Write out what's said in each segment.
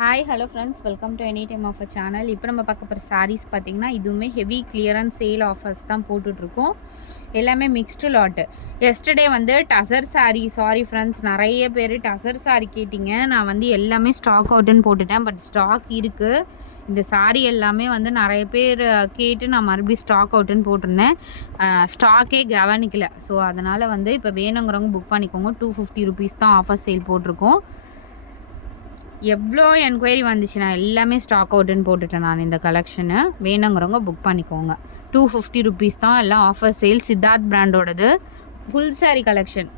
Hi hello friends, welcome to any time offer channel. இப்போ நம்ம பார்க்க போகிற சாரீஸ் பார்த்திங்கன்னா, இதுவுமே ஹெவி கிளியரன்ஸ் சேல் ஆஃபர்ஸ் தான் போட்டுட்ருக்கோம். எல்லாமே மிக்ஸ்டு லாட்டு. எஸ்டர்டே வந்து டசர் சாரீ, சாரி ஃப்ரெண்ட்ஸ், நிறைய பேர் டசர் சாரீ கேட்டிங்க. நான் வந்து எல்லாமே ஸ்டாக் அவுட்டுன்னு போட்டுட்டேன். பட் ஸ்டாக் இருக்குது. இந்த சாரீ எல்லாமே வந்து நிறைய பேர் கேட்டு நான் மறுபடியும் ஸ்டாக் அவுட்டுன்னு போட்டிருந்தேன். ஸ்டாக்கே கவனிக்கல. ஸோ அதனால் வந்து இப்போ வேணுங்கிறவங்க புக் பண்ணிக்கோங்க. 250 ருபீஸ் தான் ஆஃபர் சேல் போட்டிருக்கோம். எவ்வளோ என்கொயரி வந்துச்சு, நான் எல்லாமே ஸ்டாக் அவுட்டுன்னு போட்டுட்டேன். நான் இந்த கலெக்ஷனு வேணுங்கிறவங்க புக் பண்ணிக்கோங்க. 250 ருபீஸ் தான் எல்லாம் ஆஃபர் சேல். சித்தார்த் பிராண்டோடது ஃபுல் சாரீ கலெக்ஷன்.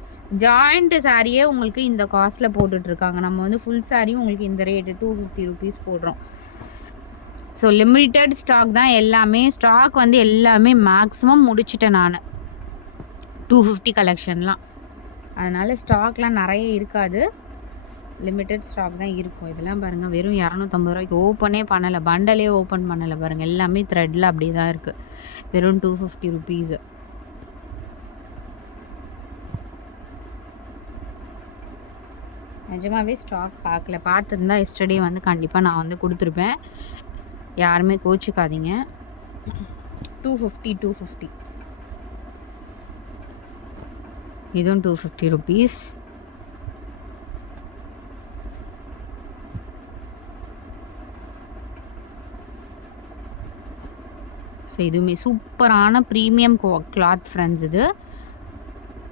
ஜாயிண்ட் சாரியே உங்களுக்கு இந்த காஸ்ட்டில் போட்டுட்ருக்காங்க. நம்ம வந்து ஃபுல் சாரீ உங்களுக்கு இந்த ரேட்டு 250 ருபீஸ் போடுறோம். ஸோ லிமிட்டட் ஸ்டாக் தான் எல்லாமே. ஸ்டாக் வந்து எல்லாமே மேக்ஸிமம் முடிச்சிட்டேன் நான் 250 கலெக்ஷன்லாம். அதனால் ஸ்டாக்லாம் நிறைய இருக்காது, லிமிட்டட் ஸ்டாக் தான் இருக்கும். இதெல்லாம் பாருங்கள், வெறும் 250 ரூபாய்க்கு ஓப்பனே பண்ணலை, பண்டலே ஓப்பன் பண்ணலை பாருங்கள். எல்லாமே த்ரெட்டில் அப்படி தான் இருக்குது. வெறும் 250 ருபீஸு. நிஜமாகவே ஸ்டாக் பார்க்கல. பார்த்துருந்தா எஸ்டர்டே வந்து கண்டிப்பாக நான் வந்து கொடுத்துருப்பேன். யாருமே கோச்சிக்காதீங்க. 250 இதுவும் 250 ருபீஸ். ஸோ இதுவுமே சூப்பரான ப்ரீமியம் கிளாத் ஃப்ரெண்ட்ஸ். இது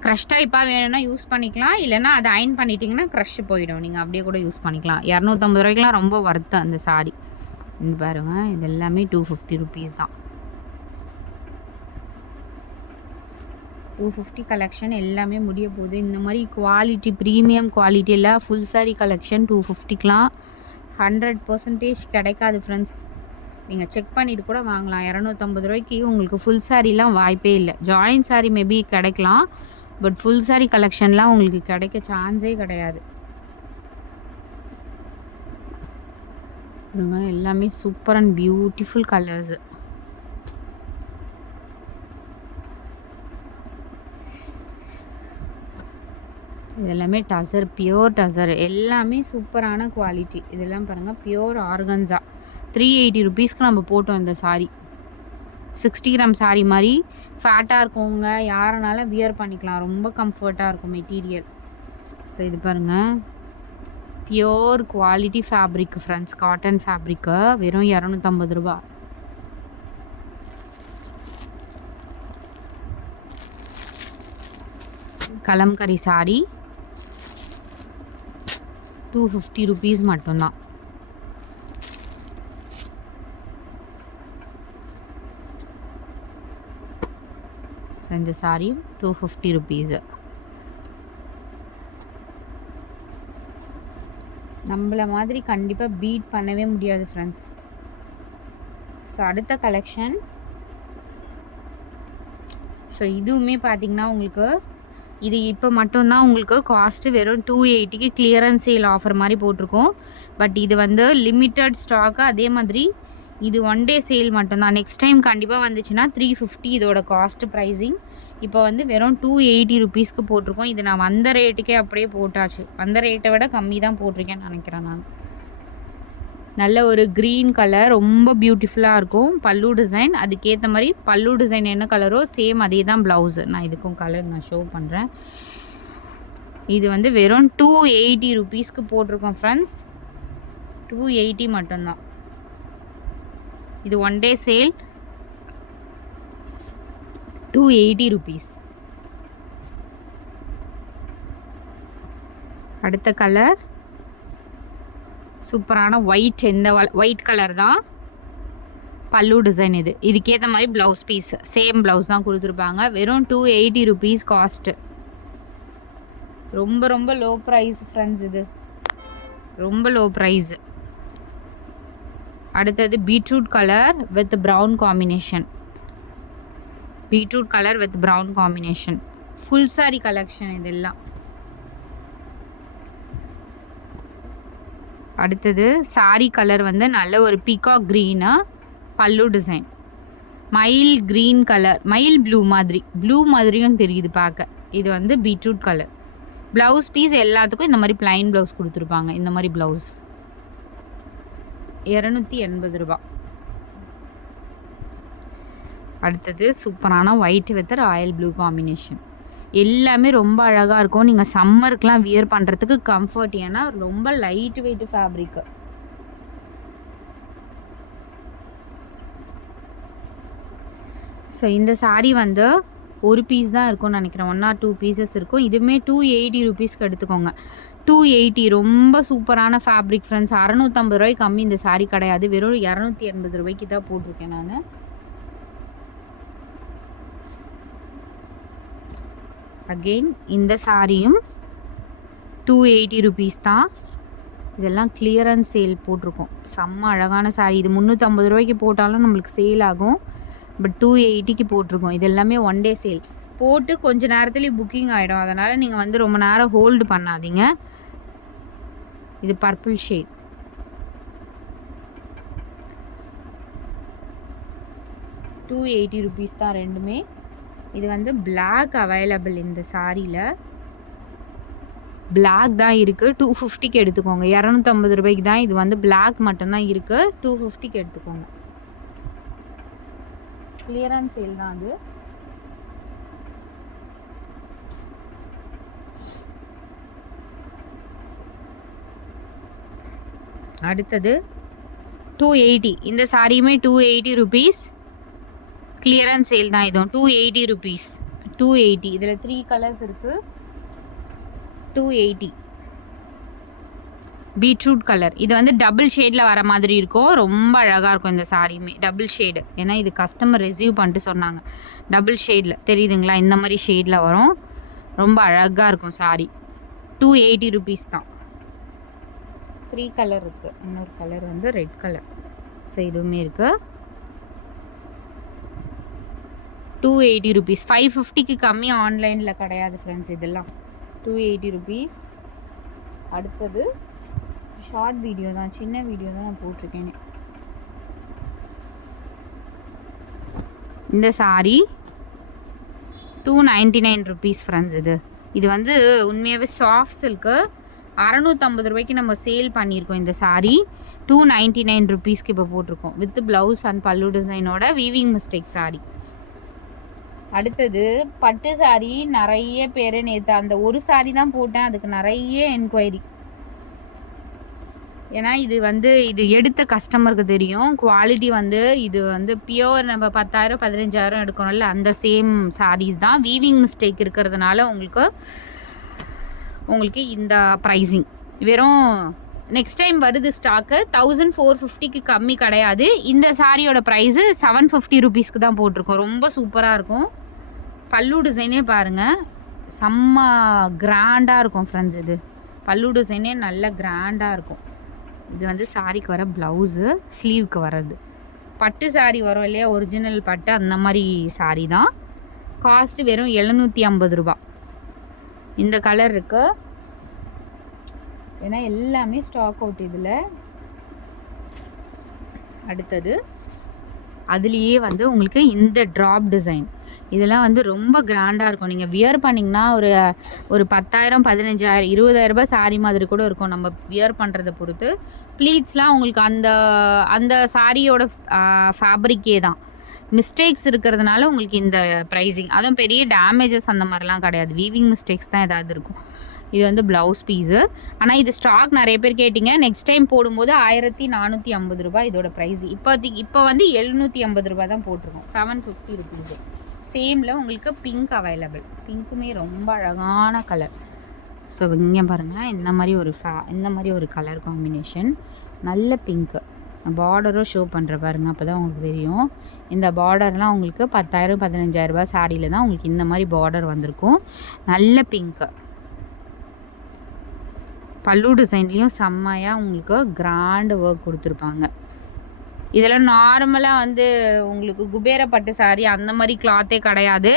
க்ரஷ் டைப்பாக வேணும்னா யூஸ் பண்ணிக்கலாம், இல்லைனா அதை அயன் பண்ணிட்டீங்கன்னா க்ரஷ் போயிடும். நீங்கள் அப்படியே கூட யூஸ் பண்ணிக்கலாம். 250 ரூபாய்க்குலாம் ரொம்ப ஒர்த்து அந்த சாரீ. இந்த பாருங்கள், இது எல்லாமே 250 ருபீஸ் தான். 250 கலெக்ஷன் எல்லாமே முடிய போகுது. இந்த மாதிரி குவாலிட்டி, ப்ரீமியம் குவாலிட்டி எல்லாம் ஃபுல் சாரீ கலெக்ஷன் 250க்கெலாம் 100% கிடைக்காது ஃப்ரெண்ட்ஸ். நீங்கள் செக் பண்ணிவிட்டு கூட வாங்கலாம். 250 ரூபாய்க்கு உங்களுக்கு ஃபுல் சாரீலாம் வாய்ப்பே இல்லை. ஜாயின் சாரீ மேபி கிடைக்கலாம், பட் ஃபுல் சாரீ கலெக்ஷன்லாம் உங்களுக்கு கிடைக்க சான்ஸே கிடையாது. எல்லாமே சூப்பர் அண்ட் பியூட்டிஃபுல் கலர்ஸு. இதெல்லாமே டசர், பியோர் டசர். எல்லாமே சூப்பரான குவாலிட்டி. இதெல்லாம் பாருங்கள், பியோர் ஆர்கன்ஸா. 380 ருபீஸ்க்கு நம்ம போட்டோம் இந்த சாரீ. 60 கிராம் சாரீ மாதிரி ஃபேட்டாக இருக்கவங்க யாருனாலும் வியர் பண்ணிக்கலாம். ரொம்ப கம்ஃபர்ட்டாக இருக்கும் மெட்டீரியல். ஸோ இது பாருங்கள், pure quality fabric friends, cotton fabric. வெறும் 250 ரூபா. கலம்கரி சாரீ 250 ருபீஸ் மட்டும்தான். ஸோ இந்த சாரீ 250 ருபீஸு. நம்மள மாதிரி கண்டிப்பாக பீட் பண்ணவே முடியாது ஃப்ரெண்ட்ஸ். ஸோ அடுத்த கலெக்ஷன். ஸோ இதுவுமே பார்த்திங்கன்னா உங்களுக்கு இது இப்போ மட்டும்தான் உங்களுக்கு காஸ்ட்டு வெறும் 280க்கு கிளியரன்ஸ் சேல் ஆஃபர் மாதிரி போட்டிருக்கோம். பட் இது வந்து லிமிட்டட் ஸ்டாக்கு. அதே மாதிரி இது 1 டே சேல் மட்டும்தான். நெக்ஸ்ட் டைம் கண்டிப்பாக வந்துச்சுன்னா 350 இதோட காஸ்ட்டு ப்ரைஸிங். இப்போ வந்து வெறும் 280 ருபீஸ்க்கு போட்டிருக்கோம். இது நான் வந்த ரேட்டுக்கே அப்படியே போட்டாச்சு. வந்த ரேட்டை விட கம்மி தான் போட்டிருக்கேன்னு நினைக்கிறேன் நான். நல்ல ஒரு க்ரீன் கலர், ரொம்ப பியூட்டிஃபுல்லாக இருக்கும். பல்லு டிசைன், அதுக்கேற்ற மாதிரி பல்லு டிசைன் என்ன கலரோ சேம் அதே தான் ப்ளவுஸு. நான் இதுக்கும் கலர் நான் ஷோ பண்ணுறேன். இது வந்து வெறும் 280 ருபீஸ்க்கு போட்டிருக்கோம் ஃப்ரெண்ட்ஸ். 280 மட்டும்தான். இது 1 டே சேல், 280 ருபீஸ். அடுத்த கலர் சூப்பரான ஒயிட். இந்த ஒயிட் கலர் தான் பல்லு டிசைன். இது இதுக்கேற்ற மாதிரி ப்ளவுஸ் பீஸ் சேம் ப்ளவுஸ் தான் கொடுத்துருப்பாங்க. வெறும் 280 ருபீஸ் காஸ்ட்டு. ரொம்ப ரொம்ப லோ ப்ரைஸ் ஃப்ரெண்ட்ஸ். இது ரொம்ப லோ ப்ரைஸு. அடுத்தது beetroot colour with brown combination. Beetroot colour with brown combination. Full sari collection இதெல்லாம். அடுத்தது சாரீ கலர் வந்து நல்ல ஒரு பீகாக் க்ரீனா, பல்லு டிசைன் மயில் க்ரீன் கலர், மயில் ப்ளூ மாதிரியும் தெரியுது பார்க்க. இது வந்து பீட்ரூட் கலர். ப்ளவுஸ் பீஸ் எல்லாத்துக்கும் இந்த மாதிரி ப்ளைன் ப்ளவுஸ் கொடுத்துருப்பாங்க. இந்த மாதிரி ப்ளவுஸ் 280 ரூபா. அடுத்தது சூப்பரான white with Royal blue combination. எல்லாமே ரொம்ப அழகாக இருக்கும். நீங்கள் சம்மருக்குலாம் வியர் பண்ணுறதுக்கு கம்ஃபர்ட். ஏன்னா ரொம்ப லைட் வெயிட் ஃபேப்ரிக்கு. ஸோ இந்த சாரீ வந்து ஒரு பீஸ் தான் இருக்கும்னு நினைக்கிறேன். 1 or 2 பீசஸ் இருக்கும். இதுவுமே 280 ருபீஸ்க்கு எடுத்துக்கோங்க. 280 ரொம்ப சூப்பரான ஃபேப்ரிக் ஃப்ரெண்ட்ஸ். 650 ரூபாய்க்கு கம்மி இந்த சாரீ கிடையாது. வெறும் 280 ரூபாய்க்கு தான் போட்டிருக்கேன் நான். அகெயின் இந்த சாரியும் 280 ருபீஸ் தான். இதெல்லாம் கிளியரன்ஸ் சேல் போட்டிருக்கோம். செம்ம அழகான சாரீ. இது 350 ரூபாய்க்கு போட்டாலும் நம்மளுக்கு சேல் ஆகும். பட் 280க்கு போட்டிருக்கோம். இது எல்லாமே 1 டே சேல். போட்டு கொஞ்ச நேரத்துலேயே புக்கிங் ஆகிடும். அதனால் நீங்கள் வந்து ரொம்ப நேரம் ஹோல்டு பண்ணாதீங்க. இது பர்பிள் ஷேட். ₹280 தான் ரெண்டுமே. இது வந்து பிளாக் அவைலபிள் இந்த சாரியில். பிளாக் தான் இருக்குது. 250க்கு எடுத்துக்கோங்க. 250 ரூபாய்க்கு தான் இது வந்து பிளாக் மட்டும்தான் இருக்குது. 250க்கு எடுத்துக்கோங்க. கிளியரன்ஸ் சேல் தான் அது. அடுத்தது 280. இந்த சாரியுமே 280 ருபீஸ். கிளியரன்ஸ் சேல் தான் இதுவும். 280 ருபீஸ். 280. இதில் 3 கலர்ஸ் இருக்குது. 280. Beetroot colour. இது வந்து டபுள் ஷேடில் வர மாதிரி இருக்கும். ரொம்ப அழகாக இருக்கும் இந்த சாரியுமே. Double shade. ஏன்னா இது கஸ்டமர் ரிசீவ் பண்ணிட்டு சொன்னாங்க. டபுள் ஷேடில் தெரியுதுங்களா? இந்த மாதிரி ஷேடில் வரும். ரொம்ப அழகாக இருக்கும் சாரி. 280 ருபீஸ் தான். 3 கலர் இருக்குது. இன்னொரு கலர் வந்து ரெட் கலர். ஸோ இதுவுமே இருக்குது. 280 ருபீஸ். 550க்கு கம்மி ஆன்லைனில் கிடையாது ஃப்ரெண்ட்ஸ். இதெல்லாம் 280 ருபீஸ். அடுத்தது ஷார்ட் வீடியோ தான், சின்ன வீடியோ தான் நான் போட்டிருக்கேனே. இந்த சாரி 299 ருபீஸ் ஃப்ரெண்ட்ஸ். இது வந்து உண்மையாகவே சாஃப்ட் சில்க்கு. 650 ரூபாய்க்கு நம்ம சேல் பண்ணியிருக்கோம். இந்த சாரி 299 ருபீஸ்க்கு இப்போ போட்டிருக்கோம். வித் ப்ளவுஸ் அண்ட் பல்லு டிசைனோட வீவிங் மிஸ்டேக் சாரி. அடுத்தது பட்டு சாரி. நிறைய பேர் நேற்று அந்த ஒரு சாரி தான் போட்டேன். அதுக்கு நிறைய என்கொயரி. ஏன்னா இது வந்து இது எடுத்த கஸ்டமருக்கு தெரியும். குவாலிட்டி வந்து இது வந்து பியோர். நம்ம 10,000 15,000 எடுக்கணும்ல, அந்த சேம் சாரீஸ் தான். வீவிங் மிஸ்டேக் இருக்கிறதுனால உங்களுக்கு இந்த ப்ரைஸிங். வெறும் நெக்ஸ்ட் டைம் வருது ஸ்டாக்கு. 1450க்கு கம்மி கிடையாது. இந்த சாரியோட ப்ரைஸு 750 ருபீஸ்க்கு தான் போட்டிருக்கோம். ரொம்ப சூப்பராக இருக்கும். பல்லு டிசைனே பாருங்கள், செம்ம கிராண்டாக இருக்கும் ஃப்ரெண்ட்ஸ். இது பல்லு டிசைனே நல்ல கிராண்டாக இருக்கும். இது வந்து சாரிக்கு வர ப்ளவுஸு, ஸ்லீவுக்கு வர்றது. பட்டு சாரி வரும் இல்லையா, ஒரிஜினல் பட்டு, அந்த மாதிரி சாரி தான். காஸ்ட்டு வெறும் 750 ரூபா. இந்த கலர் இருக்கு. ஏன்னா எல்லாமே ஸ்டாக் அவுட் இதில். அடுத்தது அதுலேயே வந்து உங்களுக்கு இந்த ட்ராப் டிசைன். இதெல்லாம் வந்து ரொம்ப கிராண்டாக இருக்கும். நீங்கள் வியர் பண்ணிங்கன்னா ஒரு 10,000 15,000 20,000 ரூபாய் சாரீ மாதிரி கூட இருக்கும். நம்ம வியர் பண்ணுறதை பொறுத்து. ப்ளீட்ஸ்லாம் உங்களுக்கு அந்த சாரியோட ஃபேப்ரிக்கே தான். மிஸ்டேக்ஸ் இருக்கிறதுனால உங்களுக்கு இந்த ப்ரைஸிங். அதுவும் பெரிய டேமேஜஸ் அந்த மாதிரிலாம் கிடையாது. வீவிங் மிஸ்டேக்ஸ் தான் ஏதாவது இருக்கும். இது வந்து ப்ளவுஸ் பீஸு. ஆனால் இது ஸ்டாக் நிறைய பேர் கேட்டிங்க. நெக்ஸ்ட் டைம் போடும்போது 1450 ரூபாய் இதோட ப்ரைஸ். இப்போ வந்து 750 ரூபாய் தான் போட்டிருக்கோம். 750 ருபீஸு. சேமில் உங்களுக்கு பிங்க் அவைலபிள். பிங்க்குமே ரொம்ப அழகான கலர். ஸோ இங்கே பாருங்கள், இந்த மாதிரி ஒரு கலர் காம்பினேஷன். நல்ல பிங்க்கு. பார்டரும் ஷோ பண்ணுற பாருங்கள், அப்போ தான் உங்களுக்கு தெரியும். இந்த பார்டர்லாம் உங்களுக்கு 10,000 15,000 ரூபாய் சாரியில் தான் உங்களுக்கு இந்த மாதிரி பார்டர் வந்திருக்கும். நல்ல பிங்க்கு. பல்லு டிசைன்லேயும் செம்மையாக உங்களுக்கு கிராண்டு ஒர்க் கொடுத்துருப்பாங்க. இதெல்லாம் நார்மலாக வந்து உங்களுக்கு குபேர பட்டு சாரி அந்த மாதிரி கிளாத்தே கிடையாது.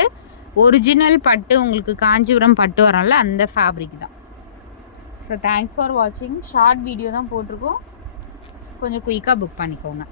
ஒரிஜினல் பட்டு, உங்களுக்கு காஞ்சிபுரம் பட்டு வரல, அந்த ஃபேப்ரிக் தான். ஸோ தேங்க்ஸ் ஃபார் வாட்சிங். ஷார்ட் வீடியோ தான் போட்டிருக்கோம். கொஞ்சம் குயிக்காக புக் பண்ணிக்கோங்க.